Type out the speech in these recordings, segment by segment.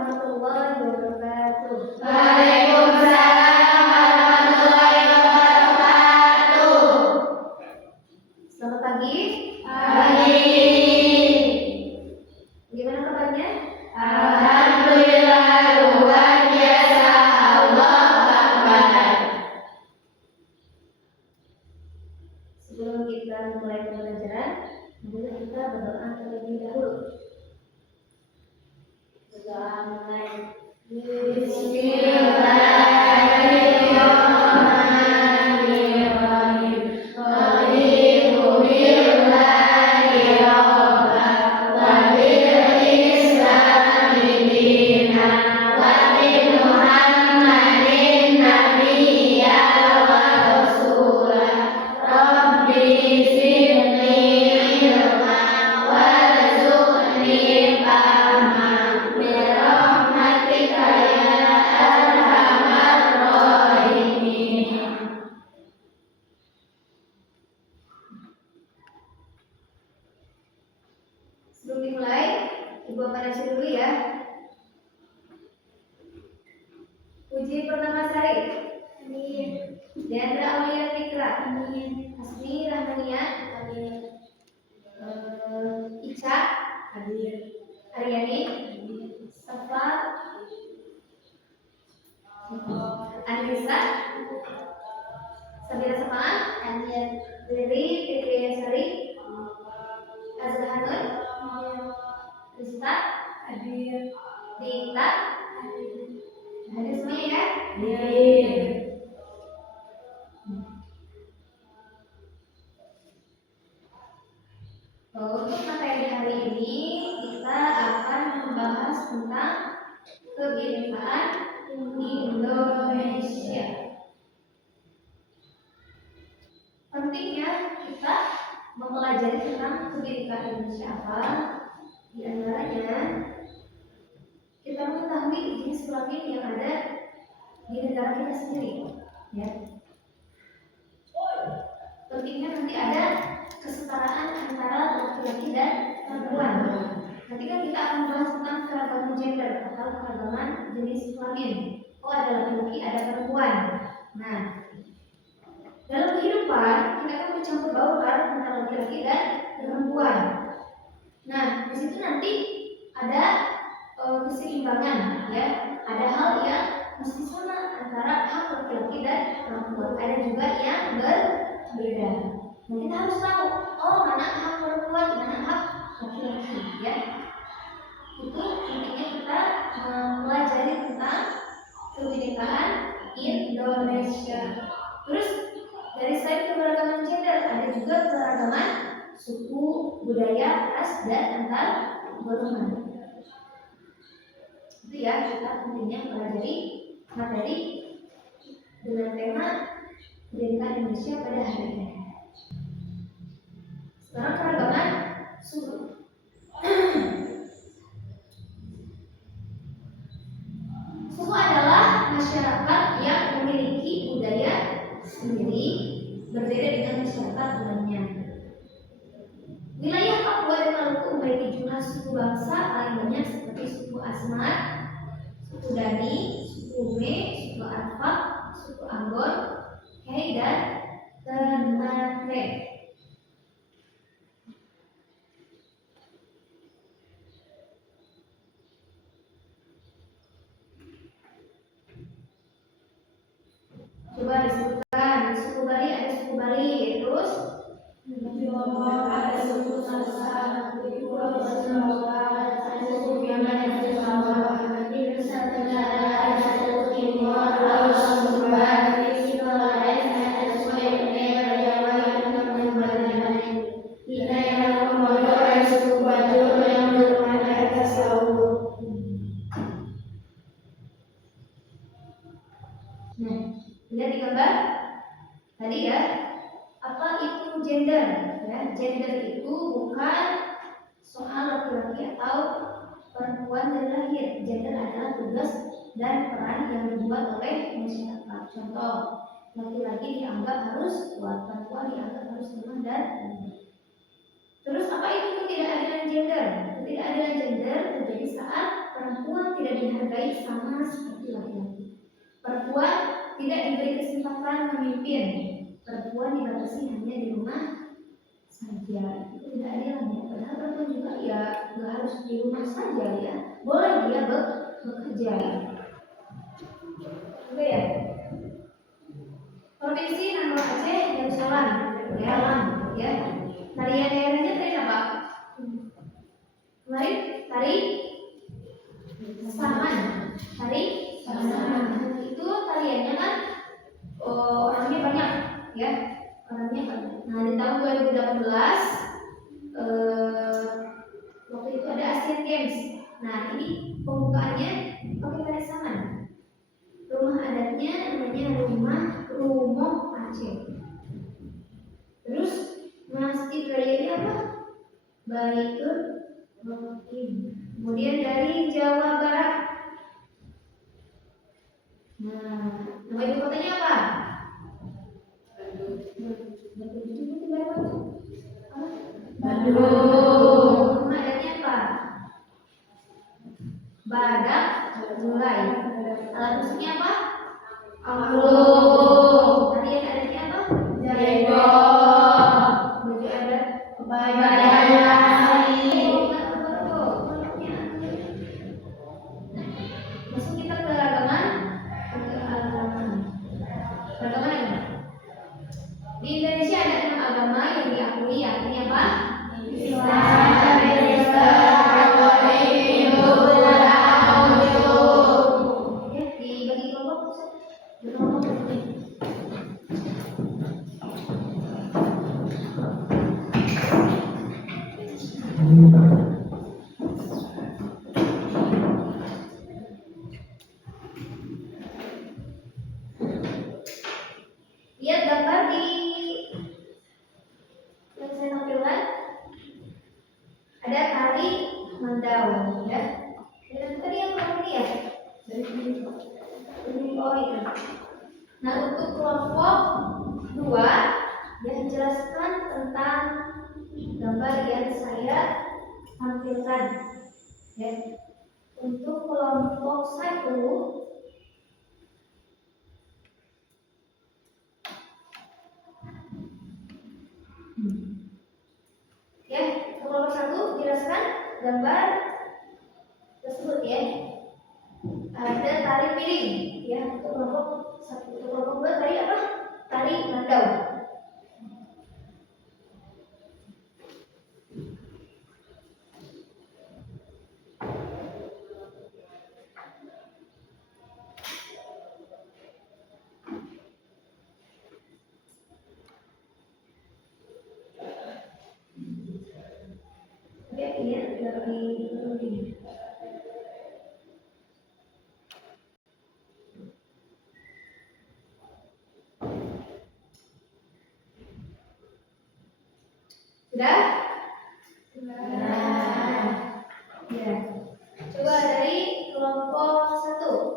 warahmatullahi wabarakatuh. Waalaikumsalam warahmatullahi wabarakatuh. Selamat pagi. Pagi. Gimana kabarnya? Alhamdulillah luar biasa. Allahu Akbar. Sebelum kita mulai pembelajaran, mari kita berdoa terlebih dahulu. Berdoa mulai. Bismillahirrahmanirrahim. Raditu billahi rabban wa bil islami dinan wa bi Muhammadin nabiyyan wa rasulan. Rabbi zidni ilman warzuqni fahman bi rahmatika ya arhamar rahimin. Sebelum dimulai, Ibu akan isi dulu ya. Puji Pernamasari. Amin. Diandra Aulia Fikra. Amin. Asmi Rahmania. Amin. Ica. Amin. Aryani. Amin. Safa. Anissa. Sabira Samaan. Amin. Lili Fitriasari. Azhanun. Rista. Hadir. Dita. Hadir semuanya ya. Untuk materi hari ini kita akan membahas tentang kebinekaan Indonesia. Pentingnya kita mempelajari tentang kebinekaan Indonesia apa? Di antaranya kita mengetahui jenis kelamin yang ada di negara kita sendiri, ya. Pentingnya nanti ada kesetaraan antara laki-laki dan perempuan. Nanti kan kita akan bahas tentang keragaman gender atau keragaman jenis kelamin. Oh, ada laki-laki, ada perempuan. Nah, dalam kehidupan kita akan bercampur baur antara laki-laki dan perempuan. Nah, di situ nanti ada keseimbangan, ya. Ada hal yang mesti sama antara hak laki-laki dan perempuan. Ada juga yang berbeda. Nah, kita harus tahu, oh, mana hak perempuan, mana hak laki-laki, ya. Itu intinya kita mempelajari tentang kebinekaan Indonesia. Terus dari selain keberagaman gender, ada juga keragaman suku, budaya, ras, dan antar golongan. Itu ya, kita pentingnya mempelajari materi dengan tema kebinekaan Indonesia pada hari ini. Sekarang keragaman suku. Suku adalah masyarakat yang memiliki budaya sendiri, berbeda dengan masyarakat umumnya. Wilayah Papua dan Maluku memiliki jumlah suku bangsa paling banyak seperti suku Asmat, suku Dani, suku Me, suku Arfak, suku Ambon, Hei, dan Ternate. Coba disebutkan, di suku Bali ada suku Bali, terus Di Lombok ada suku Sasak, di Pulau Jawa ada suku Yaman dan Jawa, di Nusa Tenggara ada suku Timur Laut Sumba, di Sulawesi ada suku Etnia Jawa dan lain-lain. Di daerah Komodo ada suku Bajul yang berumah di atas laut. Nah, lihat di gambar tadi ya, apa itu gender? Ya, gender itu bukan soal laki-laki atau perempuan dari lahir. Gender adalah tugas dan peran yang dibuat oleh masyarakat. Contoh, laki-laki dianggap harus kuat, perempuan dianggap harus lemah dan lembut. Terus apa itu ketidakadilan gender? Ketidakadilan gender terjadi saat perempuan tidak dihargai sama seperti laki-laki. Perempuan tidak diberi kesempatan memimpin. Perempuan dibatasi hanya di rumah saja. Itu tidak adil ya. Padahal perempuan juga ya nggak harus di rumah saja ya. Boleh dia bekerja. Oke ya. Provinsi nomor Aceh Darussalam, ya. Tarian daerahnya tari apa? Kemarin tari saman. Itu tariannya kan orangnya banyak, ya. Orangnya banyak. Nah di tahun 2018 waktu itu ada Asian Games. Nah ini pembukaannya pakai tari saman. Rumah adatnya namanya rumah Rumoh Aceh. Terus masjid raya ini apa? Baitur Rahim. Kemudian dari Jawa Barat. Nah, nama ibu kotanya apa? Bandung. Rumah adatnya apa? Badak Mulai. Alat musiknya apa? Angklung. Tarian adatnya apa? Jaipong. Baju adat Bayan. Masuk kita ke agama. Agama apa? Di Indonesia ada 6 agama yang diakui, yakni apa? Islam, Kristen, Katolik, Hindu, Buddha, Konghucu. Ya, dibagi kelompok. Lihat gambar di yang saya tampilkan. Ada tari mandau, ya. Dan tadi yang mana ya? Dari sini. Oh itu. Nah untuk kelompok 2 yang jelaskan tentang gambar yang saya tampilkan. Ya. Untuk kelompok 1 ya, kelompok 1 jelaskan gambar tersebut ya. Ada tari piring ya untuk kelompok 1. Untuk kelompok 2 tari apa? Tari mandau. Oke, ini dari sudah? Nah, ya. Coba dari kelompok 1.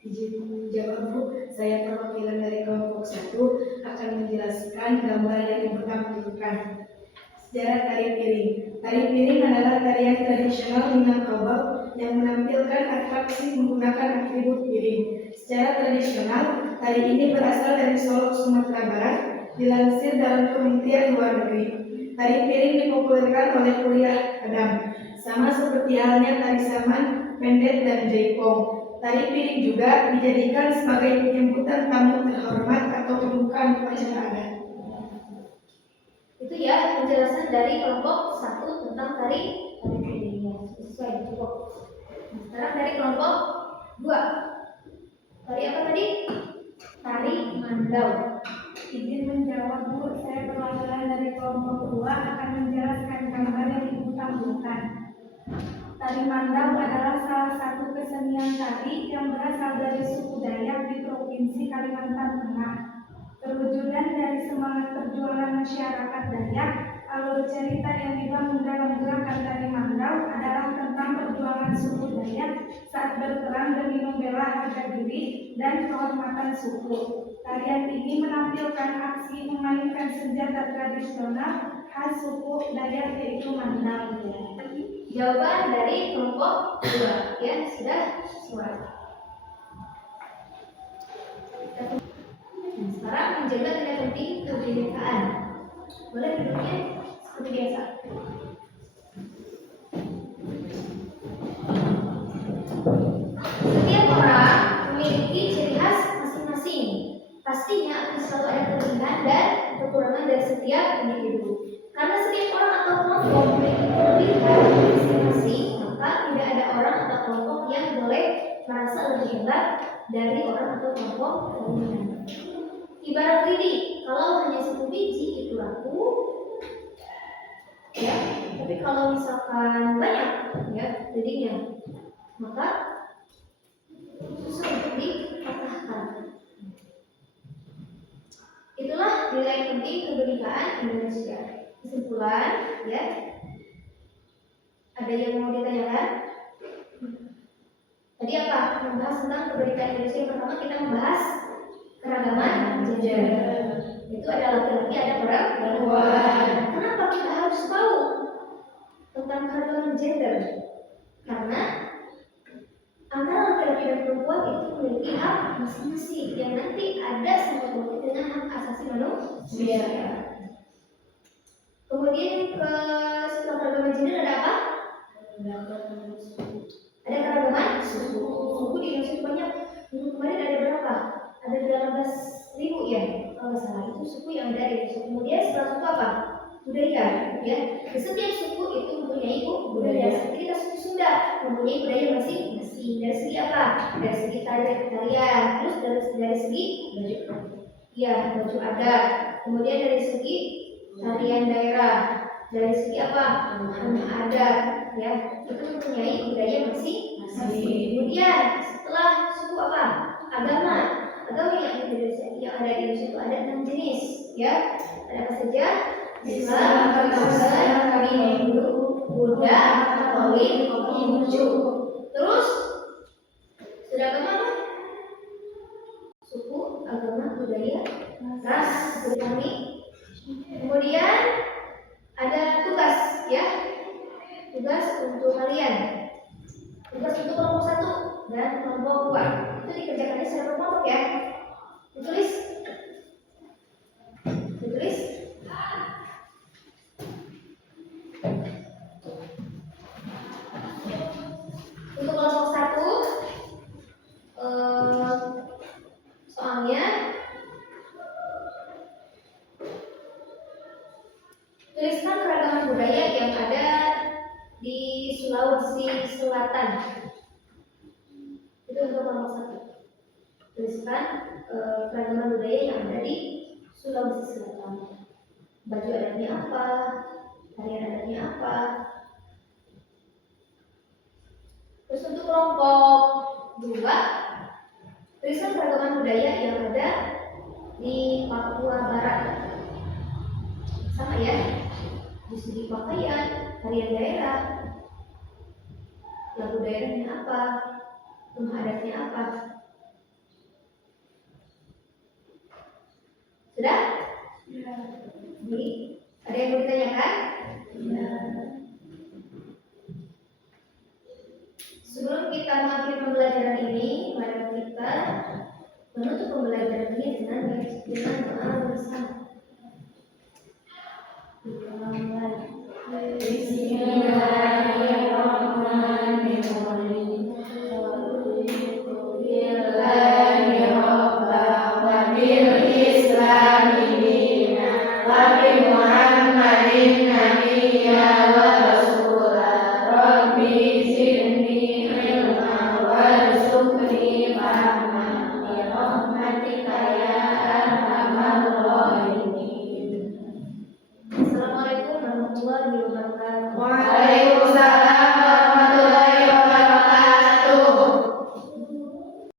Izin menjawab Bu, saya perwakilan dari kelompok 1 akan menjelaskan gambar yang Ibu tampilkan. Sejarah tari piring. Tari piring adalah tarian tradisional Minangkabau yang menampilkan atraksi menggunakan atribut piring. Secara tradisional, tari ini berasal dari Solok, Sumatera Barat, dilansir dalam Kementerian Luar Negeri. Tari piring dipopulerkan oleh Kuliah Adam, sama seperti halnya tari saman, pendet, dan jaipong. Tari piring juga dijadikan sebagai penyambutan tamu terhormat atau pembukaan upacara adat. Itu ya penjelasan dari kelompok 1 tentang tari piring ya. Sesuai cukup. Nah, sekarang dari kelompok 2. Tari apa tadi? Tari mandau. Izin menjawab Bu, saya perwakilan dari kelompok 2 akan menjelaskan gambar yang Ibu tampilkan. Tari mandau adalah salah satu kesenian tari yang berasal dari suku Dayak di Provinsi Kalimantan Tengah. Perwujudan dari semangat perjuangan masyarakat Dayak alur cerita yang dibangun dalam gerakan tari mandau adalah tentang perjuangan suku Dayak saat berperang demi membela harga diri dan kehormatan suku. Tarian ini menampilkan aksi memainkan senjata tradisional khas suku Dayak yaitu mandau. Jawaban dari kelompok 2 ya sudah sesuai. Nah, sekarang menjaga tidak penting kebinekaan. Boleh duduknya seperti biasa. Setiap orang memiliki ciri khas masing-masing. Pastinya akan selalu ada kelebihan dan kekurangan dari setiap individu. Karena setiap orang atau kelompok memiliki kelebihan masing-masing, maka tidak ada orang atau kelompok yang boleh merasa lebih hebat dari orang atau kelompok lainnya. Ibarat lidi, kalau hanya satu biji itu laku, ya. Tapi kalau misalkan banyak, ya, lidinya, maka susah untuk dipatahkan. Itulah nilai penting kebinekaan Indonesia. Kesimpulan, ya. Ada yang mau ditanyakan? Tadi apa? Membahas tentang kebinekaan Indonesia. Yang pertama kita membahas keragaman gender. Itu ada laki-laki, ada perempuan. Kenapa kita harus tahu tentang keragaman gender? Karena antara laki-laki dan perempuan itu memiliki hak masing-masing yang nanti ada sangkut dengan hak asasi manusia. Kemudian ke setelah keragaman gender ada apa? Ada keragaman suku. Suku di Indonesia itu banyak. Minggu kemarin ada berapa? Ada 18.000 ya, kalau nggak salah itu suku yang ada di Indonesia. Kemudian setelah suku apa? Budaya, ya. Di setiap suku itu mempunyai budaya. Seperti kita suku Sunda mempunyai budaya masing-masing. Dari segi apa? Dari segi tarian, terus dari segi baju adat. Kemudian dari segi tarian daerah, dari segi apa? Adat, ya. Itu mempunyai budaya masing-masing. Kemudian setelah suku apa? Agama yang ada di Indonesia itu ada 6 jenis, ya. Ada apa saja? Islam, Kristen, Hindu, Buddha, Katolik, Konghucu. Terus sudah agama apa? Suku, agama, budaya, ras, kami. Kemudian ada tugas, ya. Tugas untuk kalian. Tugas untuk kelompok 1 dan kelompok 2. Itu dikerjakannya secara kelompok, ya. Ditulis. Untuk kelompok 1, soalnya tuliskan keragaman budaya yang ada di Sulawesi Selatan. Itu untuk kelompok 1. Tuliskan keragaman budaya yang ada di Sulawesi Selatan. Baju adatnya apa? Tarian adatnya apa? Terus untuk kelompok 2, tuliskan keragaman budaya yang ada di Papua Barat. Sama ya, di segi pakaian, tarian daerah, lagu daerahnya apa, rumah adatnya apa. Sudah? Ya. Jadi, ada yang mau ditanyakan? Ya. Sebelum kita mengakhiri